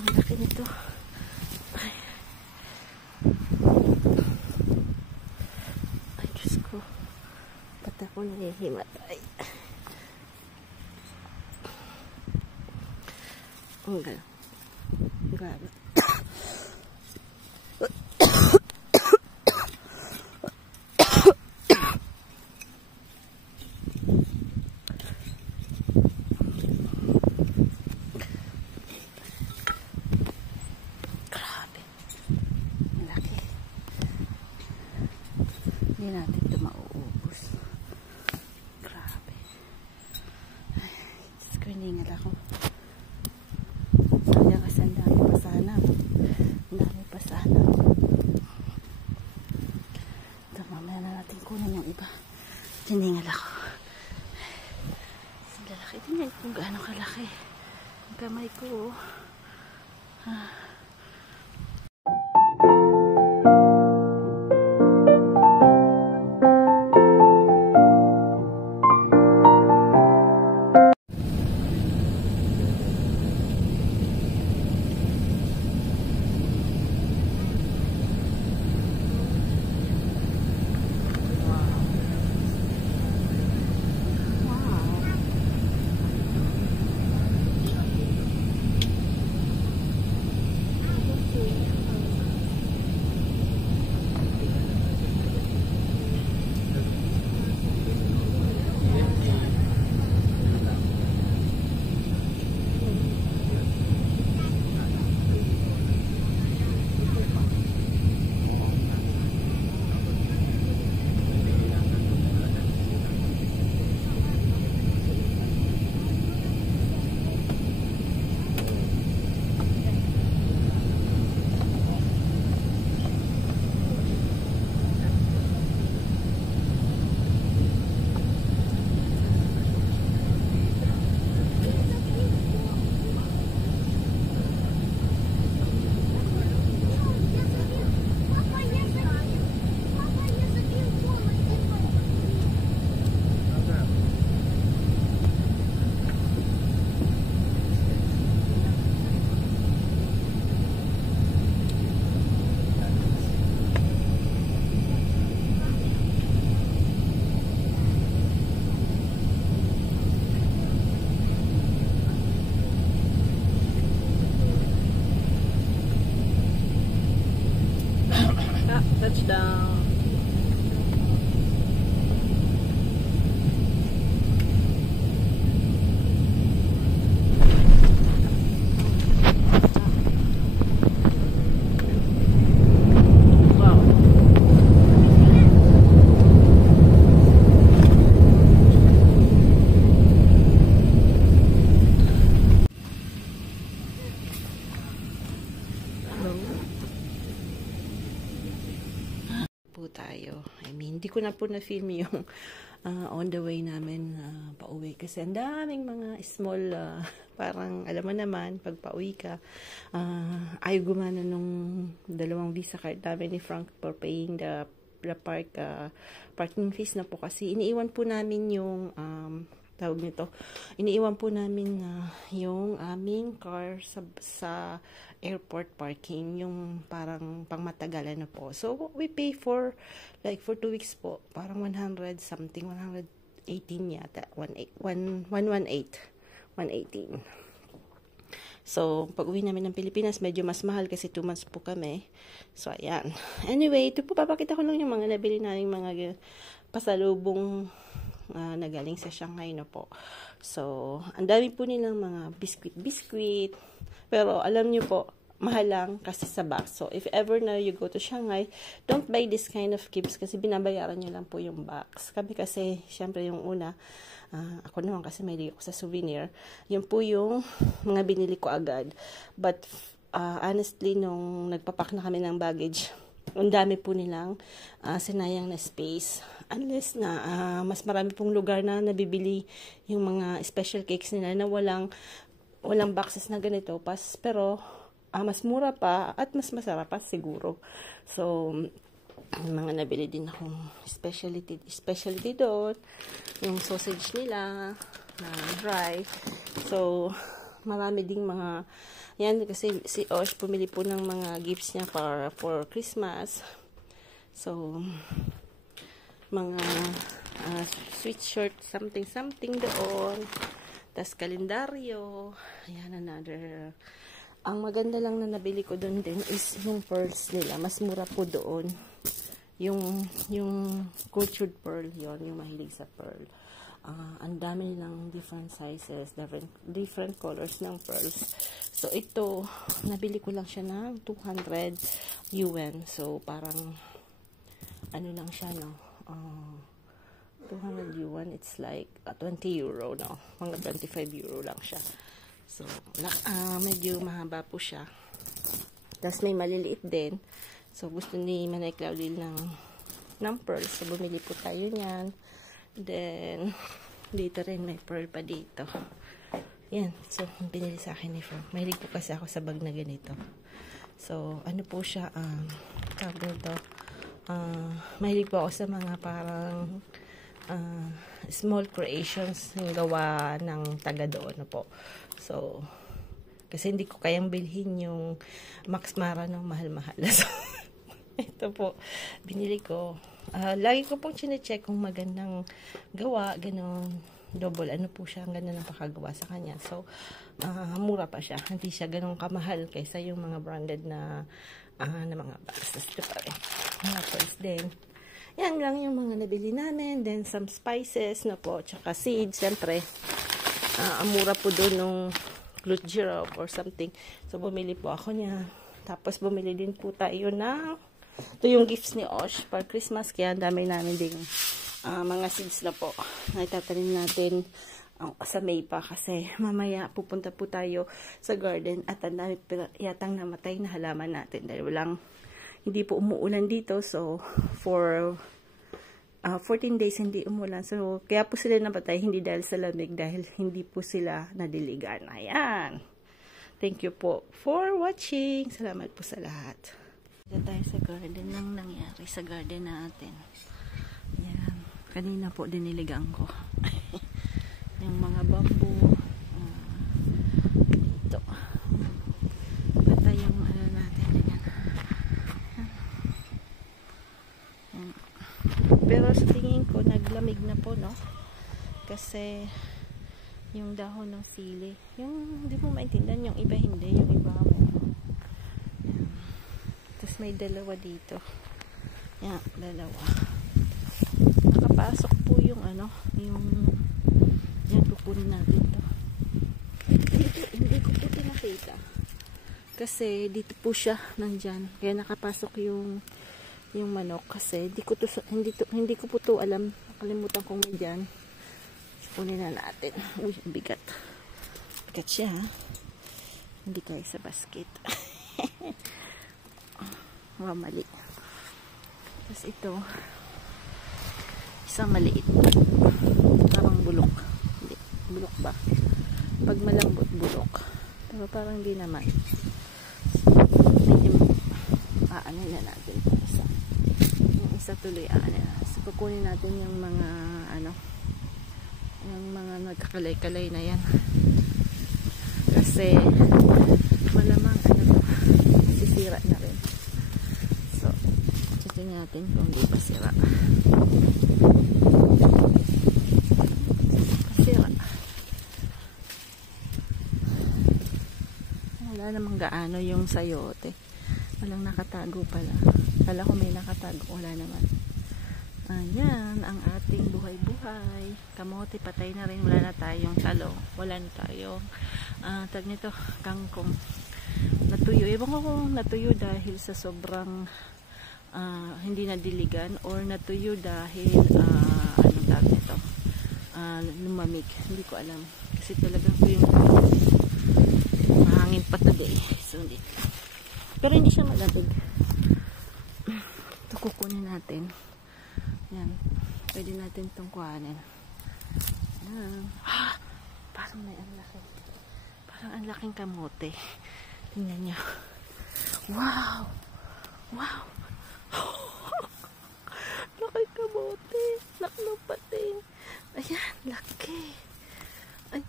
Sobrang laki nito. Ay. Ay, Diyos ko. Ba't ako nahihimatay? Ang gano'n. Grabe. Hindi natin ito mauubos. Grabe. Ay, Diyos ko, hiningal ako. Kaya kasi ang dami pa sana. Ang dami pa sana. Ito, mamaya na natin kunin yung iba. Hiningal ako. Ang lalaki din yan kung gaano kalaki. Ang kamay ko. Touchdown. Tayo. I mean, hindi ko na po na-film yung on the way namin pauwi kasi ang daming mga small parang alam mo naman pag pauwi ka ayaw gumana nung dalawang visa card namin ni Frank for paying the parking fees na po kasi iniiwan po namin yung tawag nito, iniiwan po namin yung aming car sa airport parking, yung parang pangmatagalan na po. So, we pay for, like, for 2 weeks po, parang 100 something, 118 yata, 118. So, pag uwi namin ng Pilipinas, medyo mas mahal kasi 2 months po kami. So, ayan. Anyway, ito po, papakita ko lang yung mga nabili namin mga pasalubong nagaling sa Shanghai na po. So, ang dami po nilang mga biscuit. Pero, alam nyo po, mahal lang kasi sa box. So, if ever na you go to Shanghai, don't buy this kind of gifts kasi binabayaran nyo lang po yung box. Kami kasi, syempre yung una, ako naman kasi may ako sa souvenir. Yun po yung mga binili ko agad. But, honestly, nung nagpapak na kami ng baggage, ang dami po nilang sinayang na space. Unless na mas marami pong lugar na nabibili yung mga special cakes nila na walang boxes na ganito. Pero mas mura pa at mas masarap pa siguro. So, mga nabili din akong specialty doon. Yung sausage nila na dry. So, marami ding mga, yan, kasi si Osh pumili po ng mga gifts niya for Christmas. So, mga sweatshirt, something doon. Tas kalendaryo. Ayan, another. Ang maganda lang na nabili ko doon din is yung pearls nila. Mas mura po doon. Yung cultured pearl, yon, yung mahilig sa pearl. Ang dami nilang different sizes, different colors ng pearls. So, ito, nabili ko lang siya ng 200 yuan. So, parang, ano lang siya, no? 200 yuan, it's like 20 euro, no? Mga 25 euro lang siya. So, medyo mahaba po siya. Tapos may maliliit din. So, gusto ni Manay Claudine ng pearl. So, bumili po tayo niyan. Then, dito rin may pearl pa dito. Yan. So, binili sa akin ni Frank. Mahilig po kasi ako sa bag na ganito. So, ano po siya, tawag nito, mahilig po ako sa mga parang small creations yung gawa ng taga doon na po. So, kasi hindi ko kayang bilhin yung Max Mara ng mahal-mahal. So, ito po, binili ko. Lagi ko pong chinecheck kung magandang gawa, ganun, double, ano po siya, ang ganda ng pakagawa sa kanya. So, mura pa siya. Hindi siya ganun kamahal kaysa yung mga branded na mga bags. Ito pa rin. Mga pearls din. Yan lang yung mga nabili namin. Then, some spices na po, tsaka seeds, siyempre. Ang mura po doon nung glute gyro or something. So, bumili po ako niya. Tapos, bumili din po tayo ng ito yung gifts ni Osh for Christmas. Kaya, ang dami namin ding mga seeds na po. Naitatanim natin sa May pa kasi mamaya pupunta po tayo sa garden at ang dami yatang namatay na halaman natin dahil hindi po umuulan dito. So, for 14 days hindi umulan. So, kaya po sila namatay, hindi dahil sa lamig, dahil hindi po sila nadiligan. Ayan. Thank you po for watching. Salamat po sa lahat. Dito tayo sa garden nang nangyari sa garden natin. Ayan. Kanina po diniligan ko. Yung mga bamboo. Dito. Patay yung ano natin. Ayan. Ayan. Pero sa tingin ko, naglamig na po, no? Kasi, yung dahon ng sili, yung, hindi mo maintindihan, yung iba hindi, yung iba meron. Tapos may dalawa dito. Yan, dalawa. Nakapasok po yung ano, yung, yan, kukunin natin to. Hindi ko po tinakita. Kasi, dito po siya, nandyan. Kaya nakapasok yung manok kasi hindi ko po to alam, nakalimutan kong may dyan. So, kunin na natin. Uy, bigat siya, ha? Hindi kaya sa basket. Mali. Tapos ito isang maliit, parang bulok. Hindi, bulok ba? Pag malambot, bulok, pero parang hindi naman. Medyo aanay na natin yung isa tuloy. So, kukunin natin yung mga yung mga nagkakalay-kalay na yan kasi malamang masisira na rin. So, checkin natin kung di pa sira. Sira. Wala namang gaano yung sayote. Walang nakatago pala. Kala ko may nakatago. Wala naman. Ayan, ang ating buhay-buhay. Kamote, patay na rin. Wala na tayong talong. Wala na tayong tag nito, kangkong. Natuyo. Ewan ko kung natuyo dahil sa sobrang hindi nadiligan or natuyo dahil anong tawag nito? Lumamig. Hindi ko alam. Kasi talagang po yung mahangin pa today. So, hindi. Pero hindi siya malamig. Ito kukunin natin. Yan. Pwede natin itong kuhanin. Parang may ang laki. Parang ang laking kamote. Tingnan nyo. Wow! Wow! Laki kamote. Laki ng pating. Ayan, laki. Ay,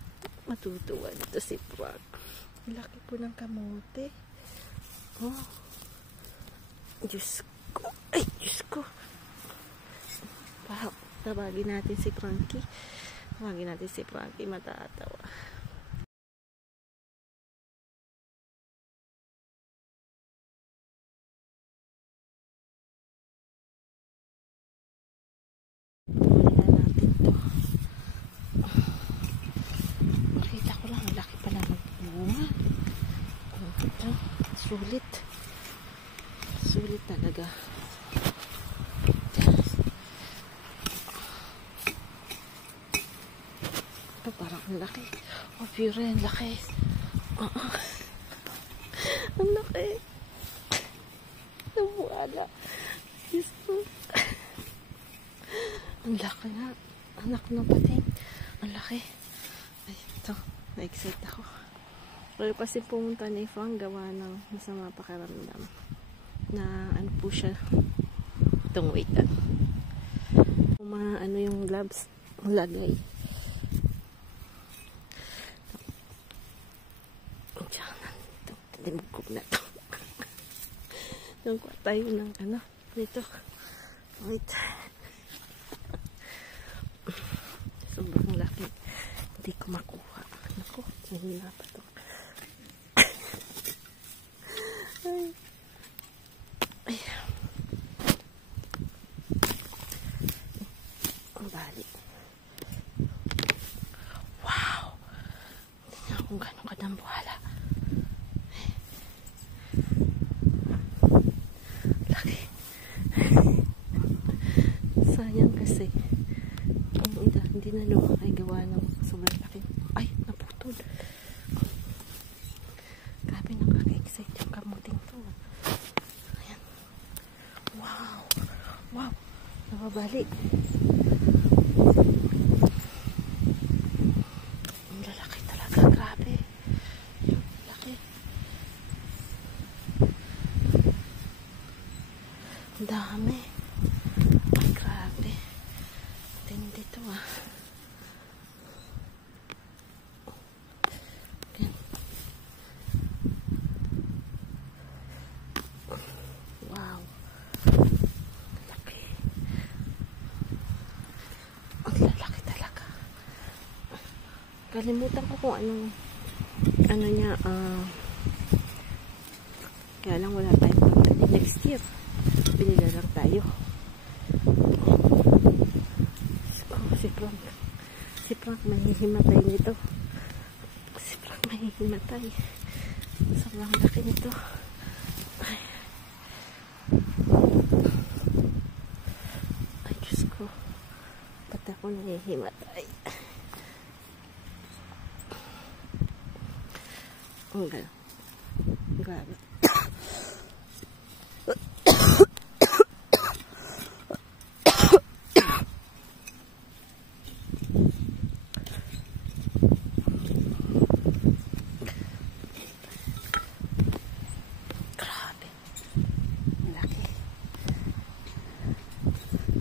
Natutuwa dito si Frank. Laki po ng kamote. Oh. Diyos ko. Ay, Diyos ko. Wow. Tawagin natin si Frankie. Tawagin natin si Frankie. Matatawa. Wala natin to. Makita ko lang. Laki pala ng bunga. Ito. Sulit. Sulit talaga. Ito parang ang laki. Oh, pure ang laki. Ang laki. Nabuhala. Yes po. Ang laki nga. Anak ng pating. Ang laki. Ay, ito. Na-excite ako. Pero kasi pumunta ni Fang gawa ng masama pakiramdam. Na ano po siya. Itong waitan. Kung mga ano yung gloves lagay. Dimugkog na to. Yung kuha tayo ng ano. Dito. Wait. Sobrang laki. Hindi ko makuha. Naku. Mahina pa to. Ay. Ay. Ang bali. Wow. Tingnan kung gano'ng kadambuhala. Laki. Sayang kasi. Ang ida, hindi na lumaki ay gawa ng sobrang laki. Ay, naputol. Grabe, nakaka-excite yung kamuting to. Ayan. Wow. Wow. Nakabali. Ang lalaki talaga. Grabe. Laki. Ang dami. Ay, grabe. Tindi to ah. Ayan. Wow. Laki. Ang lalaki talaga. Kalimutan ko kung anong ano niya, kaya lang wala tayong pagdating next year. Binila lang tayo. Si Frank mahihimatay nito. Si Frank mahihimatay. Sobrang laki nito. Ay. Ay, Diyos ko. Ba't ako nahihimatay? Ang gano'n. Grabe.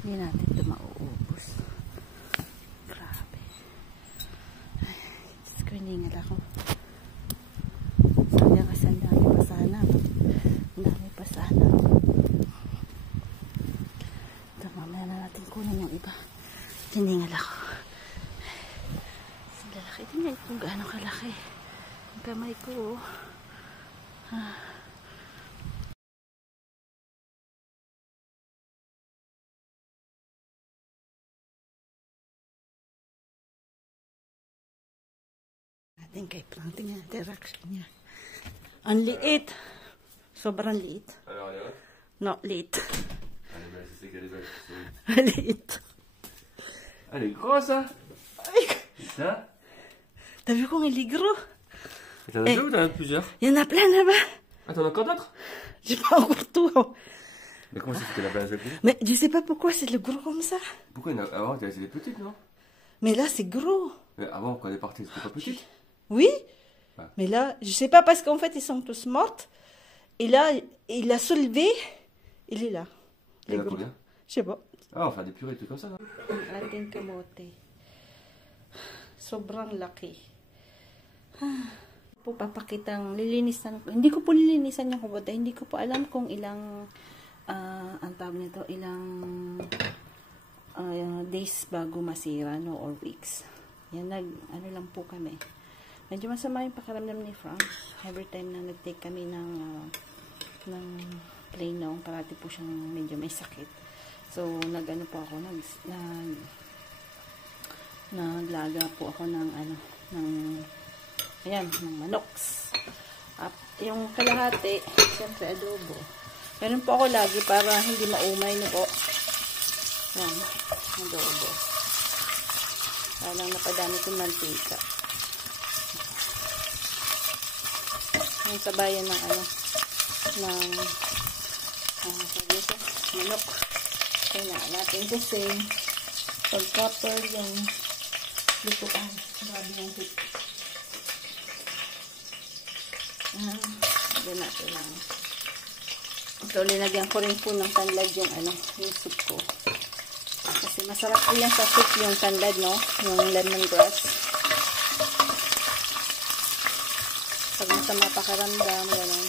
Hindi natin ito mauubos. Grabe. Ay, screeningal ako. Sayang kasi ang dami pa sana. Ang dami pa sana. Ito, mamaya na natin kunin yung iba. Tiningal ako. Ang lalaki. Tingnan kung gaano kalaki. Ang kamay ko. Natin kay Frank. Tingnan natin reaction niya. Ang liit. Sobrang liit. No, liit. Liit. Elle est grosse, hein? Ça? T'as vu qu'on est les gros? T'en as deux ou t'en as plusieurs? Il y en a plein là-bas. Ah, t'en as encore d'autres? J'ai pas encore tout. Mais comment ça fait que la place de plus? Mais je sais pas pourquoi c'est le gros comme ça. Pourquoi avant, c'était des petites, non? Mais là, c'est gros. Mais avant, quand elle est partie, c'était pas petite? Oui. Ouais. Mais là, je sais pas parce qu'en fait, ils sont tous morts. Et là, il a soulevé. Il est là. Il y en a combien? Je sais pas. Ah, on va faire des purées, tout comme ça, non? Ang ating kamote. Sobrang laki. Po papakitang lilinisan ko. Hindi ko po lilinisan yung kubote. Hindi ko po alam kung ilang ang tawag nito, ilang days bago masira, no, or weeks. Yan, ano lang po kami. Medyo masama yung pakiramdam ni Frank. Every time na nag-take kami ng Plano, parati po siyang medyo may sakit. So, naglaga po ako ng ng manoks. At yung kalahati, siyempre adobo. Meron po ako lagi para hindi maumay na po. Yan, adobo. Parang napadami kong mantika. Yung sabayan ng manok. Kaya natin kasi pag-copper yung lutuan. Grabe yung hit. Lagyan natin lang. Ito, linagyan ko rin po ng tanlad yung yung soup ko. Kasi masarap po yan sa soup yung tanlad, no? Yung lemongrass. Pag masama pakiramdam, gano'n.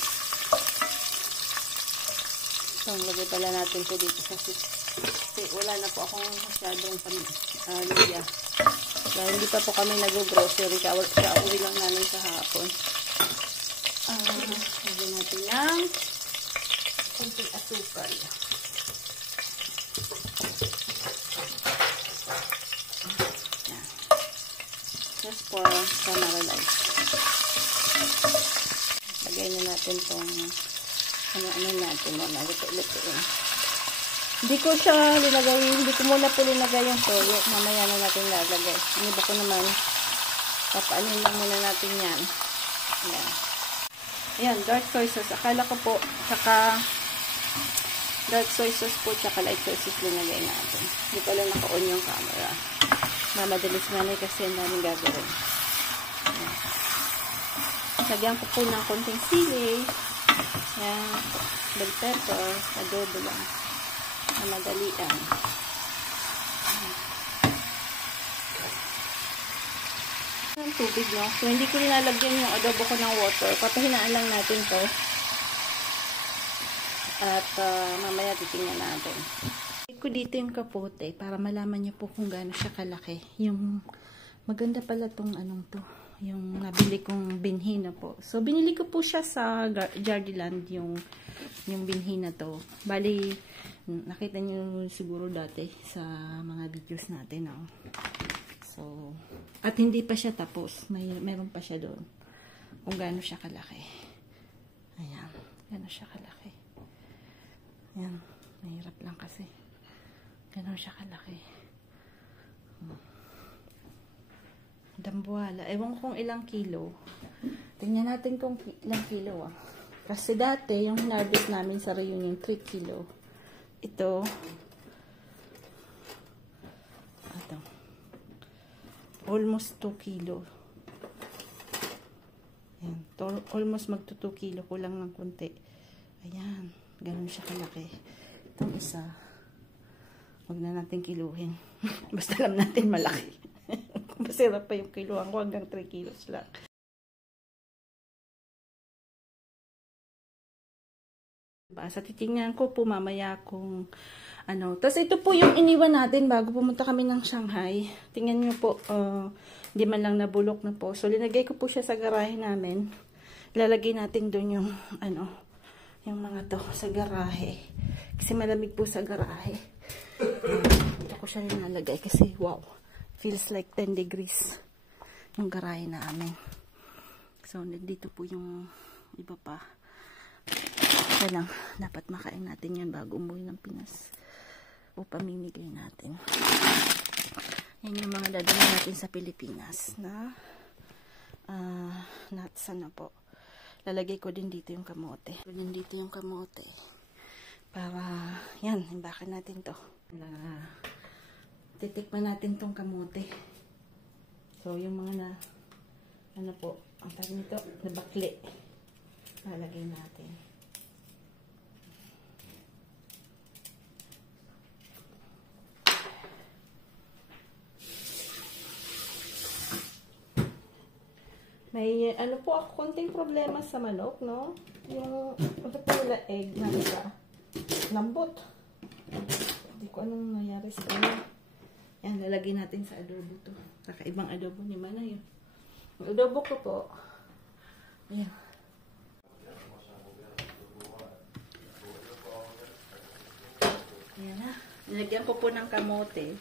So, lagay pala natin po dito sa soup. Kasi wala na po akong masyadong luya. Dahil hindi pa po kami nag-grocery. Kauwi lang namin sa hapon. Lagyan natin ng konting asukal. Just for caramelize. Lagay na natin itong natin mo, naluto-lutoin. Hindi ko siya linagay, hindi ko muna po linagay yung toyo. Mamaya na natin lalagay. Iba ko naman, papaanin lang muna natin yan. Ayan. Ayan, dark soy sauce. Akala ko po, tsaka dark soy sauce po, tsaka light soy sauce linagay natin. Hindi pala naka-on yung camera. Mamadalis na kasi ang daming gagawin. Ayan. Lagyan ko po ng konting sili. Ayan, bell pepper, adobo lang. Na madalian. Ang tubig, no? So, hindi ko nilalagyan yung adobo ko ng water. Papahinaan lang natin to. At mamaya titingnan natin. Ko dito yung kapote para malaman niyo po kung gaano siya kalaki. Yung maganda pala tong to. Yung nabili kong binhi na po. So, binili ko po siya sa Jardiland yung binhi na to. Bali, nakita niyo siguro dati sa mga videos natin, no? So, at hindi pa siya tapos. Meron pa siya doon. Kung gaano siya kalaki. Ayan. Gaano siya kalaki. Ayan. Mahirap lang kasi. Gaano siya kalaki. Dambuhala. Ewan ko kung ilang kilo. Tingnan natin kung ilang kilo, ah. Kasi dati, yung hinarvest namin sa reunion, 3 kilo. Ito. Almost 2 kilo. Ayan. Almost magto 2 kilo. Kulang ng konti. Ayan. Ganun siya kalaki. Itong isa. Huwag na natin kiluhin. Basta alam natin malaki. Masarap pa yung kiluhan ko hanggang 3 kilos lang. Sa titingnan ko po mamaya kung Tapos ito po yung iniwan natin bago pumunta kami ng Shanghai. Tingnan nyo po, hindi man lang nabulok na po. So, linagay ko po siya sa garahe namin. Lalagay natin doon yung, yung mga to sa garahe. Kasi malamig po sa garahe. Ito ko siya nilalagay kasi, wow, feels like 10 degrees yung garahe namin. So, dito po yung iba pa. Kaya lang, dapat makain natin yan bago umuwi ng Pinas. O pamimigay natin. Yan yung mga dadala natin sa Pilipinas na nuts na po. Lalagay ko din dito yung kamote. Dito yung kamote. Para, yan, imbakan natin to. Titikman natin tong kamote. So, yung mga ang tawag nito, na bakli. Lalagay natin. May ano po ako, konting problema sa manok, no? Yung ito po nila egg na isa. Lambot. Hindi ko anong nangyari sa kanya. Yan, lalagay natin sa adobo to. Kakaibang adobo ni Manay. Yung adobo ko po. Ayan. Ayan na. Nilagyan ko po ng kamote.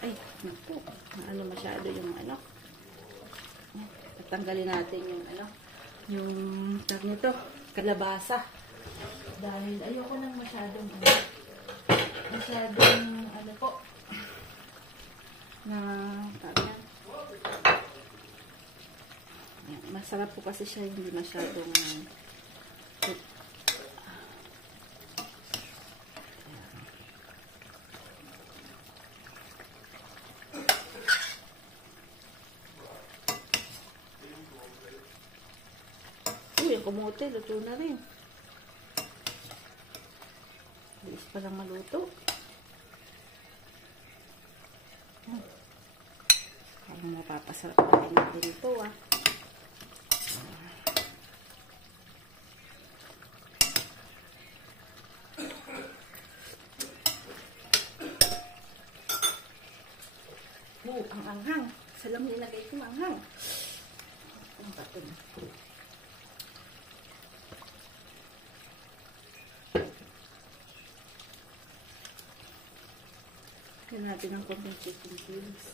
Ay, naku. Ano masyado yung ano. Tatanggalin natin yung ano. Yung tag nito. Kalabasa. Dahil ayoko nang masyadong ano po. Na tawag. Masarap po kasi siya, hindi masyadong yung kamote, luto na rin. Bilis pa lang maluto. Parang mapapasarap pa rin natin ito, ah. Ang anghang. Salam nilagay ko anghang. Ang batin. Lagyan natin ng konting chicken cubes.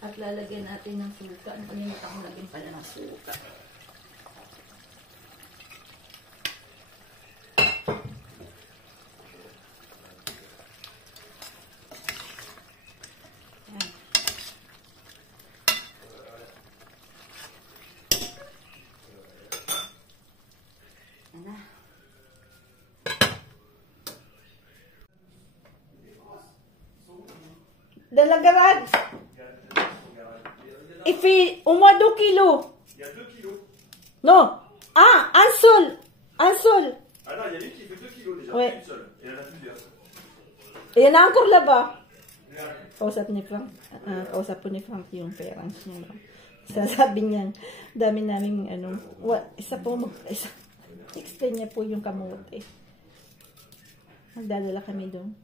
At lalagyan natin ng suka. Nakalimutan ko lagyan pala ng suka. Dalagarad. Ifi, au moins 2 kilos. Il y a 2 kilos. Non. Ah, un seul. Un seul. Ah non, il y a une qui fait 2 kilos déjà. Ouais. Une seule. Et il y en a plusieurs. Il y en a encore là-bas. Kausap ni Frank. Kausap po ni Frank yung parents niya. Sasabi niya, dami naming ano. Isa po, isa. Explain niya po yung kamote. Magdadala kami doon.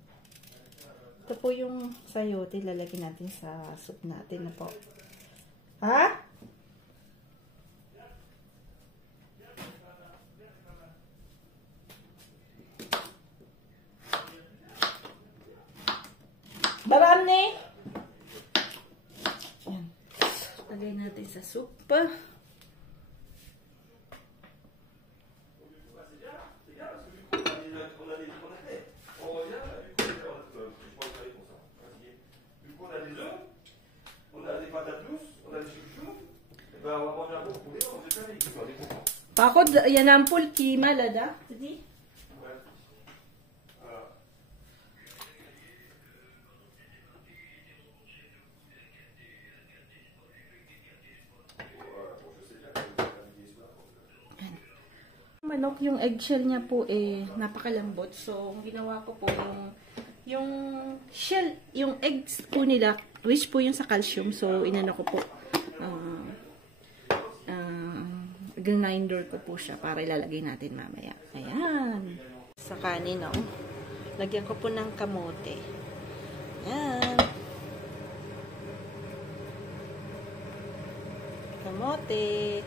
Ito po yung sayote, lalagyan natin sa soup natin na po. Ha? Baram ni? Lagay natin sa soup. Pakod, yan ang pulki, malada. Hindi? Manok, yung eggshell niya po napakalambot. So, ginawa ko po yung shell, yung eggs po nila, which po yung sa calcium. So, inano ko po. Grinder ko po siya para ilalagay natin mamaya. Ayan. Sa kanin, no? Lagyan ko po ng kamote. Ayan. Kamote.